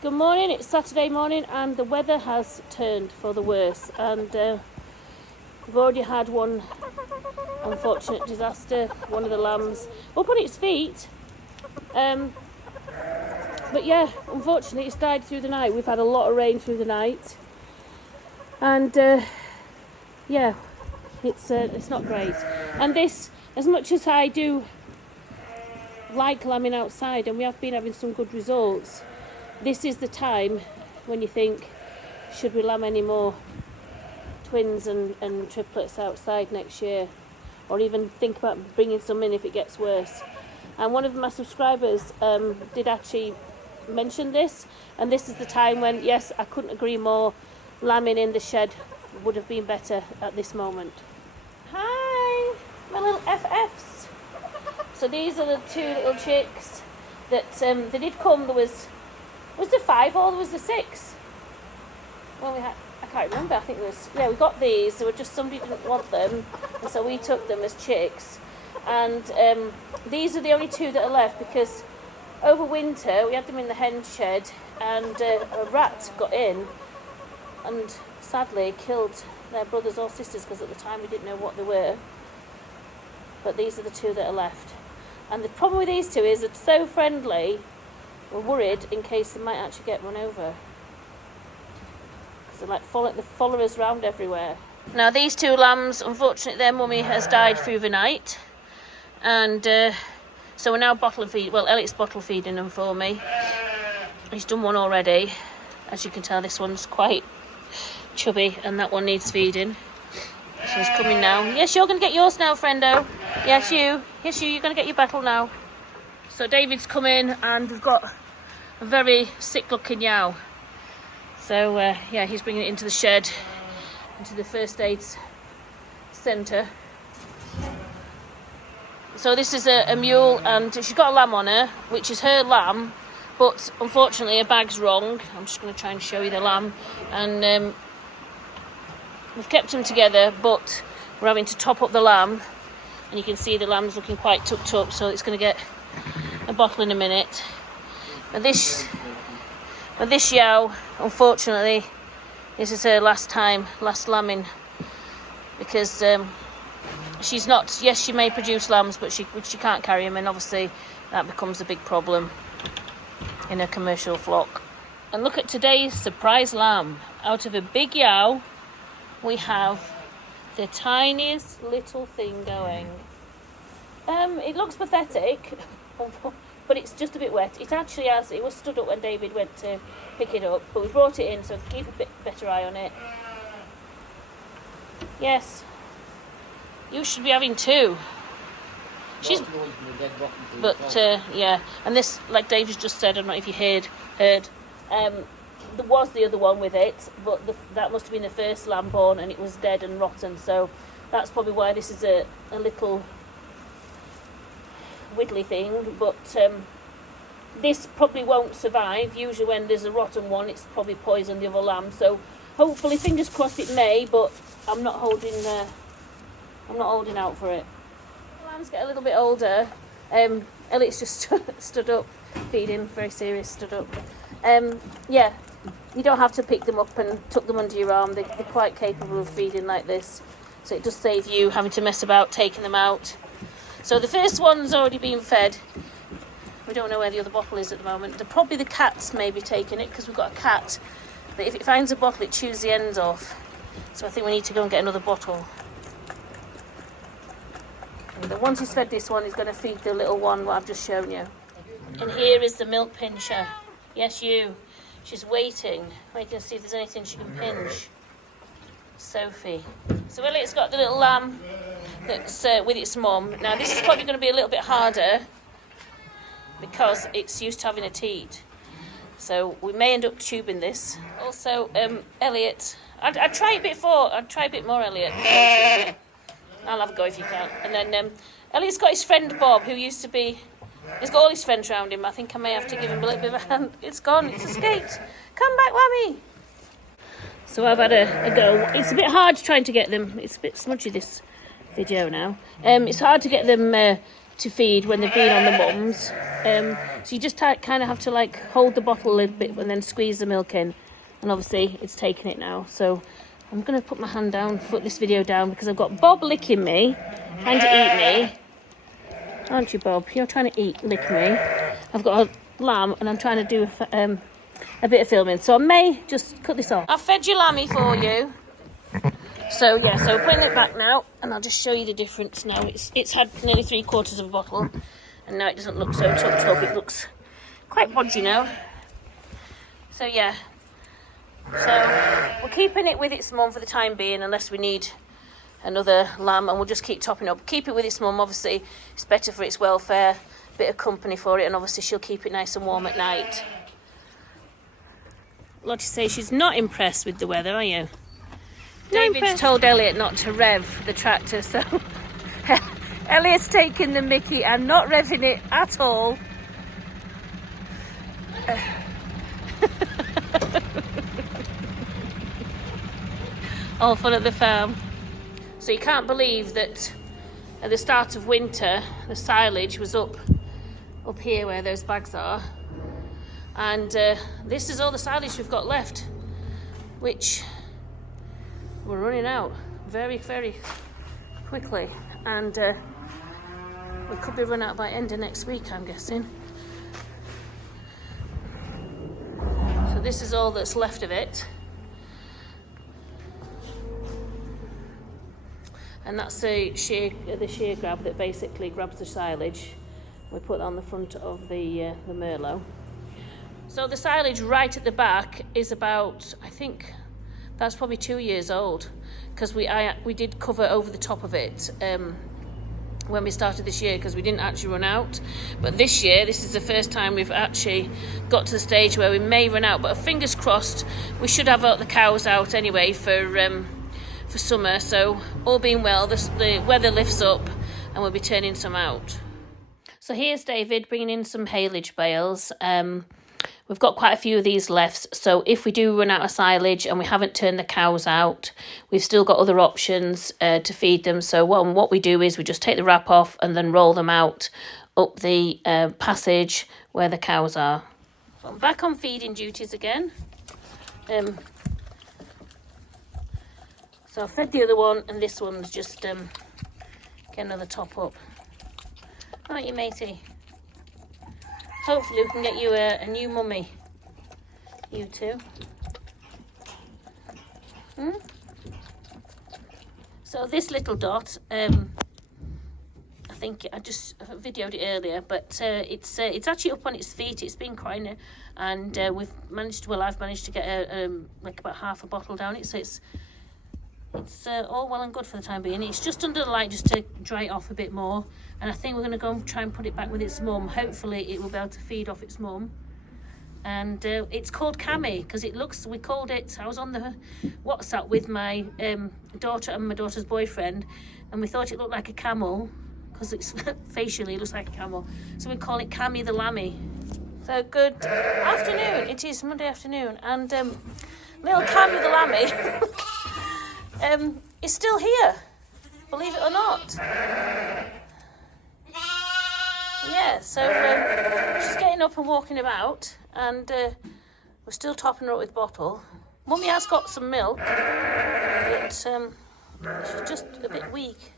Good morning, it's Saturday morning and the weather has turned for the worse, and we've already had one unfortunate disaster. One of the lambs up on its feet, but yeah, unfortunately it's died through the night. We've had a lot of rain through the night, and yeah, it's not great. And this, as much as I do like lambing outside and we have been having some good results, this is the time when you think, should we lamb any more twins and triplets outside next year, or even think about bringing some in if it gets worse. And one of my subscribers did actually mention this, and this is the time when, yes, I couldn't agree more, lambing in the shed would have been better at this moment. Hi, my little FFs. So these are the two little chicks that they did come. Was there 5 or was there 6? Well, I can't remember. I think we got these. There were just somebody didn't want them, and so we took them as chicks. And these are the only 2 that are left, because over winter we had them in the hen shed, and a rat got in and sadly killed their brothers or sisters, because at the time we didn't know what they were. But these are the 2 that are left. And the problem with these 2 is they're so friendly. We're worried in case they might actually get run over, because they follow us around everywhere. Now these 2 lambs, unfortunately their mummy has died through the night, and so we're now bottle feed. Well, Elliot's bottle feeding them for me. He's done one already. As you can tell, this one's quite chubby and that one needs feeding. So he's coming now. Yes, you're going to get yours now, friendo. Yes, you're going to get your bottle now. So David's come in and we've got a very sick looking yow. So yeah, he's bringing it into the shed, into the first aid centre. So this is a mule, and she's got a lamb on her, which is her lamb, but unfortunately her bag's wrong. I'm just going to try and show you the lamb. And we've kept them together, but we're having to top up the lamb, and you can see the lamb's looking quite tucked up, so it's going to get a bottle in a minute. But this yow, unfortunately, this is her last lambing, because she's not, yes, she may produce lambs, but she can't carry them, and obviously that becomes a big problem in a commercial flock. And look at today's surprise lamb. Out of a big yow, we have the tiniest little thing going. It looks pathetic, but it's just a bit wet. It actually has. It was stood up when David went to pick it up, but we brought it in, so keep a bit better eye on it. Yes, you should be having 2. She's, but yeah, and this, like David just said, I don't know if you heard. There was the other one with it, but that must have been the first lamb born, and it was dead and rotten. So that's probably why this is a little widdly thing. But this probably won't survive. Usually when there's a rotten one, it's probably poisoned the other lamb. So hopefully, fingers crossed, it may. But I'm not holding out for it. The lambs get a little bit older. Elliot's just stood up, feeding, very serious, stood up. Yeah, you don't have to pick them up and tuck them under your arm. They're quite capable of feeding like this, so it does save you having to mess about taking them out. So the first one's already been fed. We don't know where the other bottle is at the moment. Probably the cat's maybe taking it, because we've got a cat that if it finds a bottle, it chews the ends off. So I think we need to go and get another bottle. And then once he's fed this one, he's going to feed the little one what I've just shown you. And here is the milk pincher. Yes, you. She's waiting to see if there's anything she can pinch. Sophie. So Elliot's got the little lamb that's with its mum. Now this is probably going to be a little bit harder, because it's used to having a teat. So we may end up tubing this. Also, Elliot, I'd try a bit more, Elliot. I'll have a go if you can. And then Elliot's got his friend Bob, who used to be... He's got all his friends around him. I think I may have to give him a little bit of a hand. It's gone. It's escaped. Come back, Whammy. So I've had a go. It's a bit hard trying to get them. It's a bit smudgy, this video now. It's hard to get them to feed when they've been on the mums. So you just kind of have to like hold the bottle a little bit and then squeeze the milk in. And obviously it's taken it now. So I'm going to put my hand down, put this video down, because I've got Bob licking me, trying to eat me. Aren't you, Bob? You're trying to lick me. I've got a lamb and I'm trying to do a bit of filming. So I may just cut this off. I've fed your lammy for you. So yeah, so we're putting it back now, and I'll just show you the difference now. It's had nearly 3/4 of a bottle, and now it doesn't look so tucked up. It looks quite podgy now. So yeah, so we're keeping it with its mum for the time being, unless we need another lamb, and we'll just keep topping up. Keep it with its mum, obviously it's better for its welfare, bit of company for it, and obviously she'll keep it nice and warm at night. Lottie says she's not impressed with the weather, are you? David's told Elliot not to rev the tractor, so Elliot's taking the mickey and not revving it at all. All fun at the farm. So you can't believe that at the start of winter the silage was up here where those bags are, and this is all the silage we've got left, which we're running out very, very quickly, and we could be run out by end of next week, I'm guessing. So this is all that's left of it, and that's the shear grab that basically grabs the silage. We put that on the front of the Merlot. So the silage right at the back is about, I think that's probably 2 years old, because we did cover over the top of it when we started this year, because we didn't actually run out. But this year, this is the first time we've actually got to the stage where we may run out. But fingers crossed, we should have the cows out anyway for summer. So all being well, the weather lifts up and we'll be turning some out. So here's David bringing in some haylage bales. We've got quite a few of these left, so if we do run out of silage and we haven't turned the cows out, we've still got other options to feed them. So what we do is we just take the wrap off and then roll them out up the passage where the cows are. So I'm back on feeding duties again. So I fed the other one, and this one's just get another top up. Aren't you, matey? Hopefully we can get you a new mummy, you two. So this little dot, I think I just videoed it earlier, but it's actually up on its feet. It's been crying, and I've managed to get like about half a bottle down it. So it's all well and good for the time being. It's just under the light just to dry it off a bit more, and I think we're going to go and try and put it back with its mum. Hopefully it will be able to feed off its mum. And it's called Cammy because we called it, I was on the WhatsApp with my daughter and my daughter's boyfriend, and we thought it looked like a camel because it's facially it looks like a camel, so we call it Cammy the Lammy. So good afternoon, it is Monday afternoon, and little Cammy the Lammy is still here, believe it or not. Yeah, so she's getting up and walking about, and we're still topping her up with bottle. Mummy has got some milk, but she's just a bit weak.